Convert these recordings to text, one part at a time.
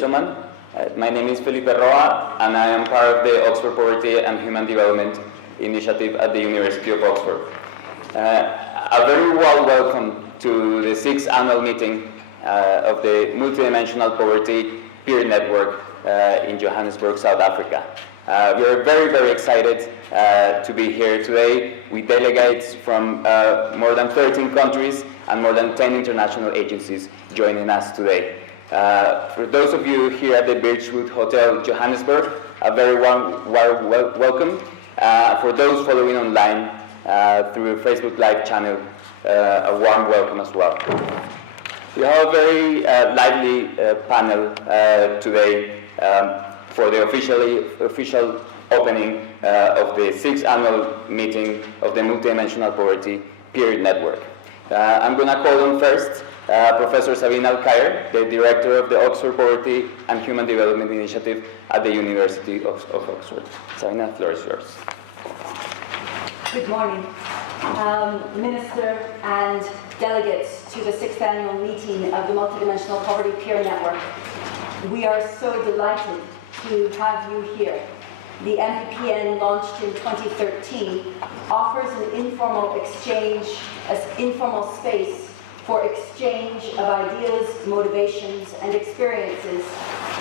gentlemen. My name is Felipe Roa, and I am part of the Oxford Poverty and Human Development Initiative at the University of Oxford. A very warm welcome to the 6th annual meeting of the Multidimensional Poverty Peer Network in Johannesburg, South Africa. We are very, very excited to be here today with delegates from more than 13 countries and more than 10 international agencies joining us today. For those of you here at the Birchwood Hotel, Johannesburg, a very warm welcome. For those following online through a Facebook Live channel, a warm welcome as well. We have a very lively panel today for the official opening of the 6th annual meeting of the Multidimensional Poverty Peer Network. I'm going to call on first Professor Sabine Alcaire, the Director of the Oxford Poverty and Human Development Initiative at the University of Oxford. Sabine, the floor is yours. Good morning, Minister and delegates to the 6th annual meeting of the Multidimensional Poverty Peer Network. We are so delighted to have you here. The MPPN, launched in 2013, offers an informal exchange, an informal space for exchange of ideas, motivations, and experiences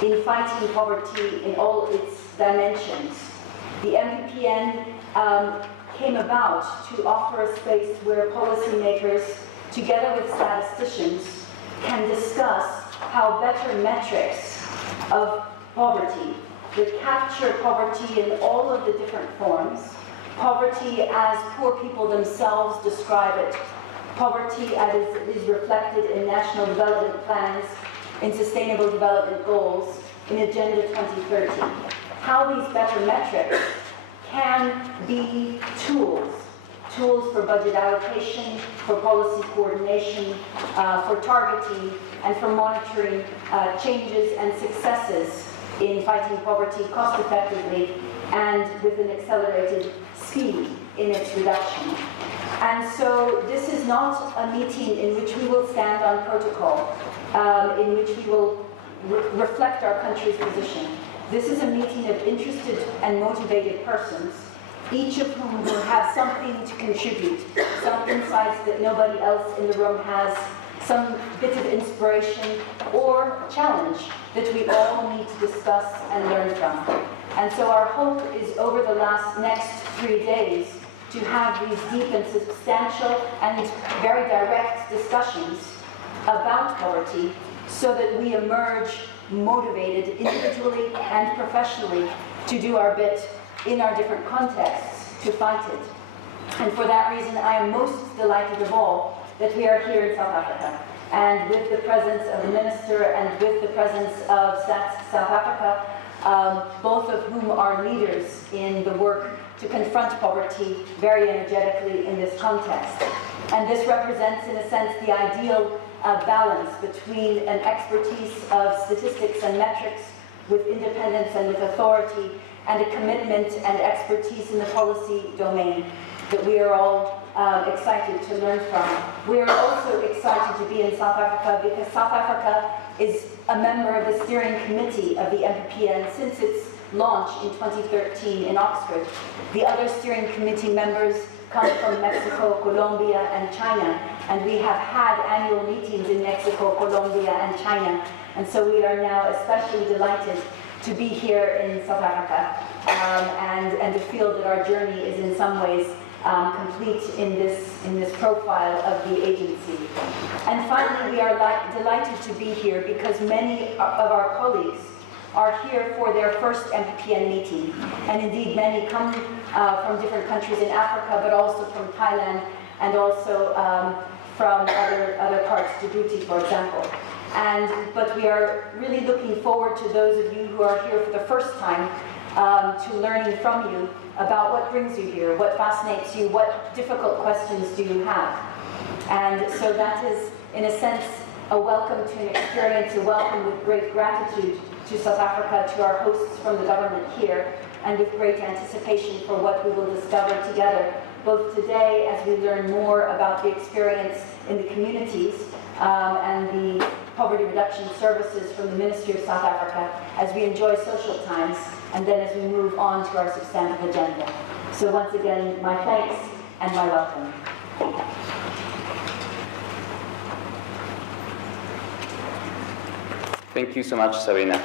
in fighting poverty in all its dimensions. The MPPN came about to offer a space where policymakers, together with statisticians, can discuss how better metrics of poverty that capture poverty in all of the different forms, poverty as poor people themselves describe it, poverty as is reflected in national development plans, in sustainable development goals, in Agenda 2030. How these better metrics can be tools for budget allocation, for policy coordination, for targeting, and for monitoring changes and successes in fighting poverty cost effectively and with an accelerated speed in its reduction. And so this is not a meeting in which we will stand on protocol, in which we will reflect our country's position. This is a meeting of interested and motivated persons, each of whom will have something to contribute, some insights that nobody else in the room has, some bit of inspiration or challenge that we all need to discuss and learn from. And so our hope is over the next 3 days to have these deep and substantial and very direct discussions about poverty so that we emerge motivated individually and professionally to do our bit in our different contexts to fight it. And for that reason, I am most delighted of all that we are here in South Africa, and with the presence of the Minister and with the presence of Stats South Africa, both of whom are leaders in the work to confront poverty very energetically in this context. And this represents, in a sense, the ideal balance between an expertise of statistics and metrics with independence and with authority, and a commitment and expertise in the policy domain that we are all excited to learn from. We are also excited to be in South Africa because South Africa is a member of the steering committee of the MPPN since its launch in 2013 in Oxford. The other steering committee members come from Mexico, Colombia, and China, and we have had annual meetings in Mexico, Colombia, and China, and so we are now especially delighted to be here in South Africa and to feel that our journey is in some ways complete in this profile of the agency. And finally, we are delighted to be here because many of our colleagues are here for their first MPPN meeting. And indeed, many come from different countries in Africa, but also from Thailand and also from other parts, Djibouti, for example. But we are really looking forward to those of you who are here for the first time to learning from you about what brings you here, what fascinates you, what difficult questions do you have. And so that is, in a sense, a welcome to an experience, a welcome with great gratitude to South Africa, to our hosts from the government here, and with great anticipation for what we will discover together, both today as we learn more about the experience in the communities and the poverty reduction services from the Ministry of South Africa as we enjoy social times and then as we move on to our substantive agenda. So once again, my thanks and my welcome. Thank you so much, Sabina.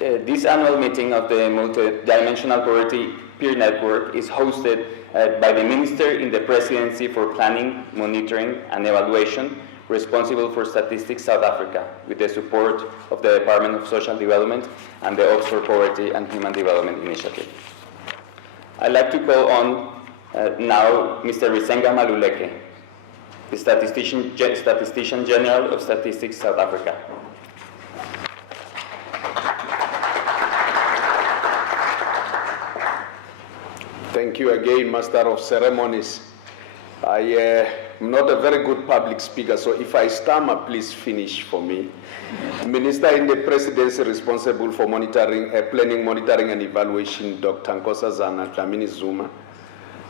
This annual meeting of the Multidimensional Poverty Peer Network is hosted by the Minister in the Presidency for Planning, Monitoring and Evaluation, responsible for Statistics South Africa, with the support of the Department of Social Development and the Oxford Poverty and Human Development Initiative. I'd like to call on now Mr. Risenga Maluleke, the Statistician General of Statistics South Africa. Thank you again, Master of Ceremonies. I am not a very good public speaker, so if I stammer, please finish for me. Minister in the Presidency responsible for monitoring, planning, monitoring and evaluation, Dr. Nkosazana Dlamini Zuma.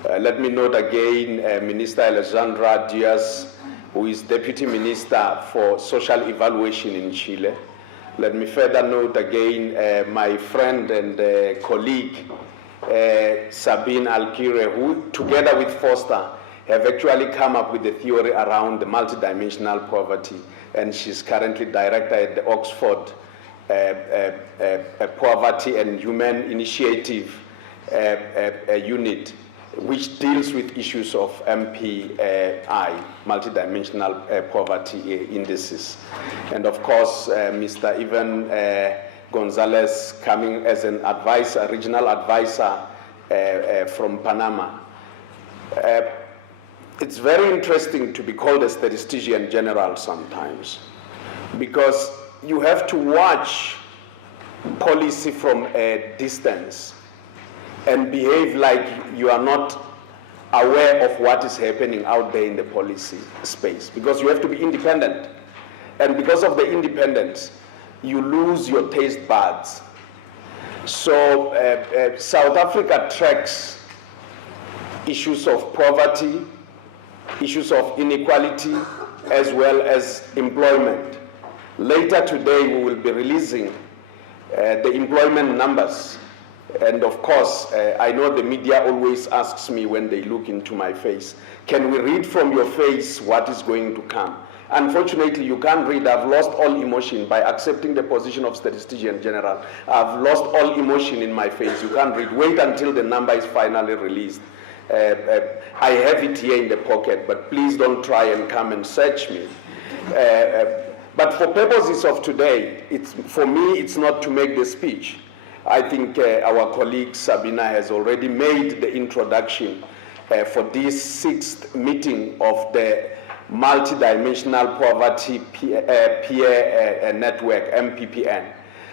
Let me note again Minister Alexandra Diaz, who is Deputy Minister for Social Evaluation in Chile. Let me further note again my friend and colleague, Sabine Alkire, who together with Foster have actually come up with the theory around the multidimensional poverty, and she's currently director at the Oxford Poverty and Human Initiative unit, which deals with issues of MPI, multidimensional poverty indices. And of course, Mr. Ivan Gonzalez coming as an advisor, regional advisor from Panama. It's very interesting to be called a statistician general sometimes, because you have to watch policy from a distance and behave like you are not aware of what is happening out there in the policy space, because you have to be independent. And because of the independence, you lose your taste buds. So South Africa tracks issues of poverty, issues of inequality, as well as employment. Later today, we will be releasing the employment numbers. And of course, I know the media always asks me when they look into my face, can we read from your face what is going to come? Unfortunately, you can't read. I've lost all emotion by accepting the position of Statistician General. I've lost all emotion in my face. You can't read. Wait until the number is finally released. I have it here in the pocket, but please don't try and come and search me. But for purposes of today, for me, it's not to make the speech. I think our colleague Sabina has already made the introduction for this 6th meeting of the Multidimensional Poverty Peer Network, MPPN.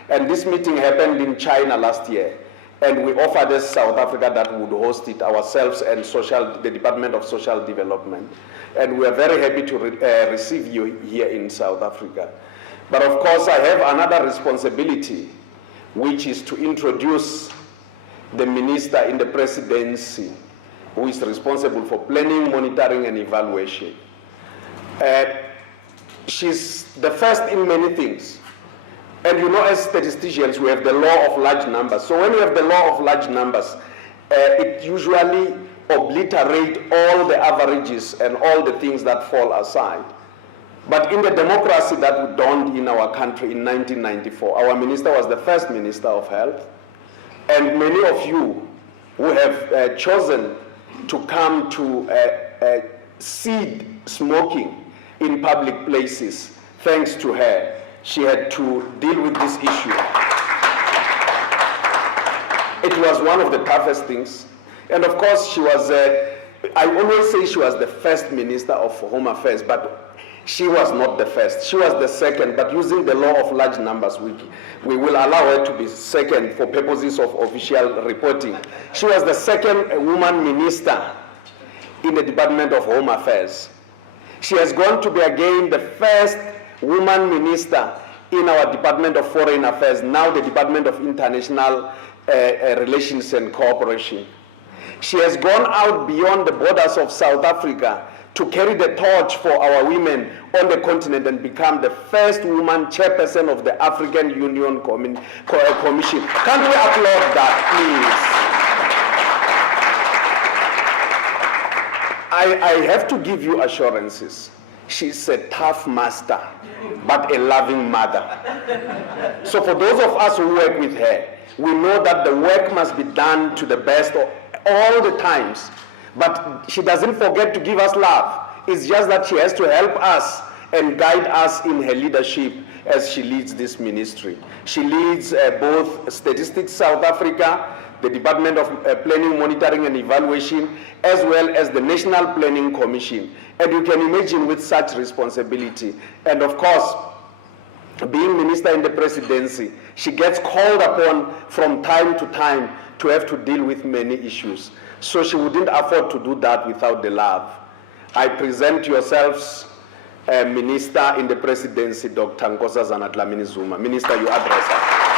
And this meeting happened in China last year. And we offered as South Africa that we would host it ourselves and the Department of Social Development. And we are very happy to receive you here in South Africa. But of course, I have another responsibility, which is to introduce the minister in the presidency, who is responsible for planning, monitoring, and evaluation. She's the first in many things. And you know, as statisticians, we have the law of large numbers. So when you have the law of large numbers, it usually obliterates all the averages and all the things that fall aside. But in the democracy that dawned in our country in 1994, our minister was the first minister of health. And many of you who have chosen to come to cede smoking in public places, thanks to her, she had to deal with this issue. It was one of the toughest things. And of course, she was, I always say she was the first minister of Home Affairs, but she was not the first. She was the second, but using the law of large numbers, we will allow her to be second for purposes of official reporting. She was the second woman minister in the Department of Home Affairs. She has gone to be again the first woman minister in our Department of Foreign Affairs, now the Department of International Relations and Cooperation. She has gone out beyond the borders of South Africa to carry the torch for our women on the continent and become the first woman chairperson of the African Union Commission. Can't we applaud that, please? I have to give you assurances. She's a tough master, but a loving mother. So for those of us who work with her, we know that the work must be done to the best of all the times. But she doesn't forget to give us love. It's just that she has to help us and guide us in her leadership as she leads this ministry. She leads both Statistics South Africa, the Department of Planning, Monitoring and Evaluation, as well as the National Planning Commission. And you can imagine with such responsibility. And of course, being minister in the presidency, she gets called upon from time to time to have to deal with many issues. So she wouldn't afford to do that without the love. I present yourselves, Minister in the Presidency, Dr. Nkosazana Dlamini Zuma. Minister, you address us.